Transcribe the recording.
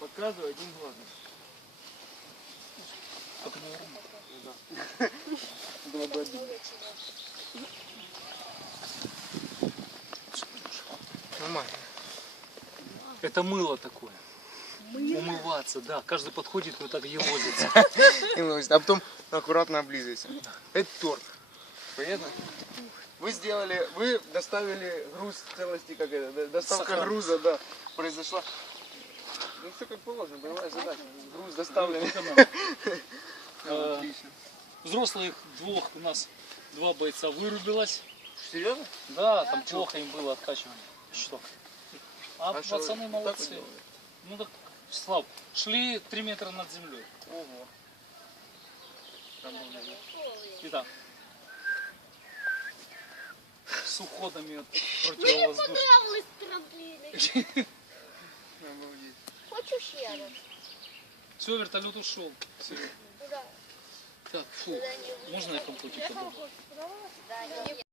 Показывай один глаз. Было бы обидно. Нормально. Это мыло такое. Умываться, да. Каждый подходит и вот так елозится. А потом аккуратно облизывается. Это торт. Понятно? Вы сделали, вы доставили груз целости, как это, до- доставка груза, да, произошла. Ну все как положено, понимаешь, задача. Груз доставлен. Э, Отлично. Взрослых двух у нас два бойца вырубилось. Серьезно? Да, там плохо им было откачивание. Что? А, А пацаны молодцы. Ну так, Слав, шли три метра над землей. Ого. Итак. С уходами от противовоздушных. Понравилось трамплины. Хочу ще раз. Все, вертолет ушел. Всё. Куда? Так, фу. Можно я компотик? Да,